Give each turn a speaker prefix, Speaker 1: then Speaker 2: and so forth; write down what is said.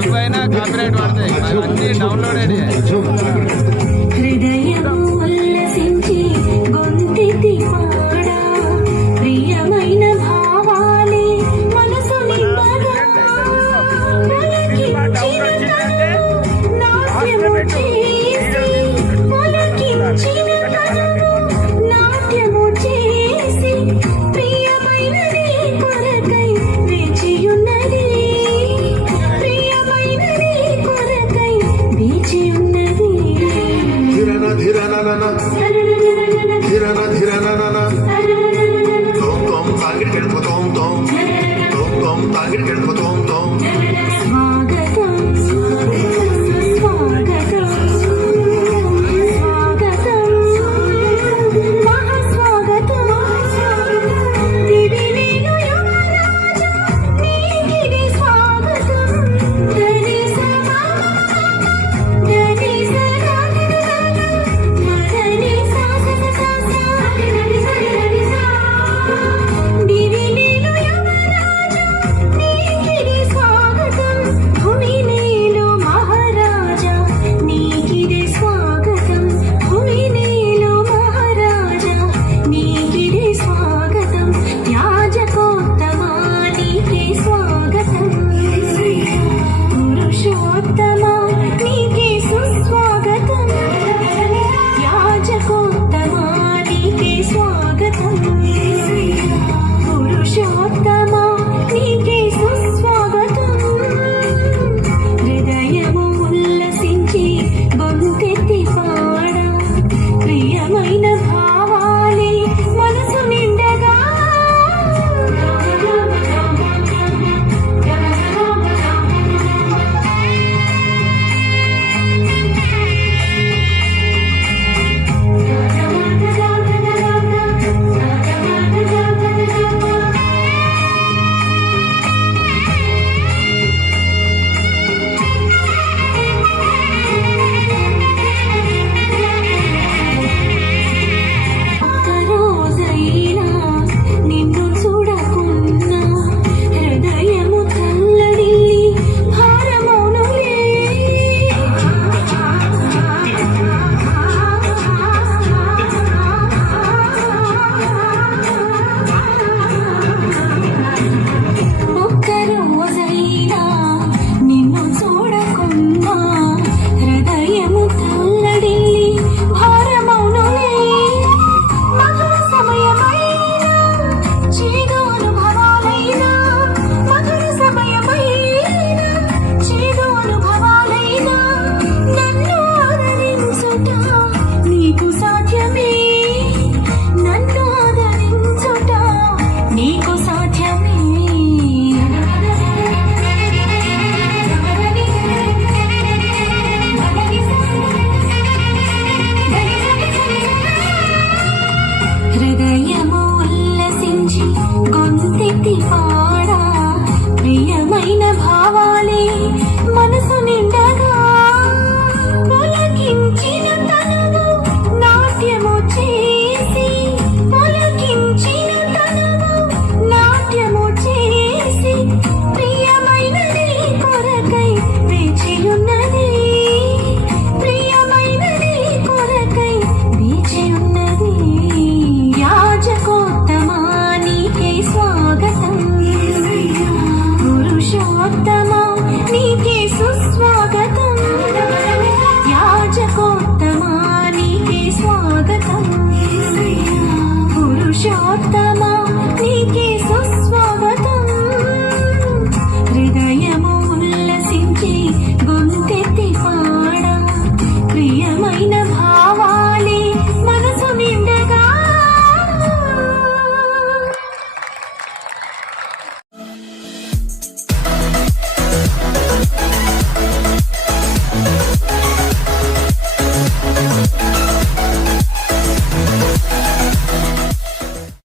Speaker 1: ఎప్పుడైనా కాపీరైట్ పడతాయి అన్నీ డౌన్లోడెడ్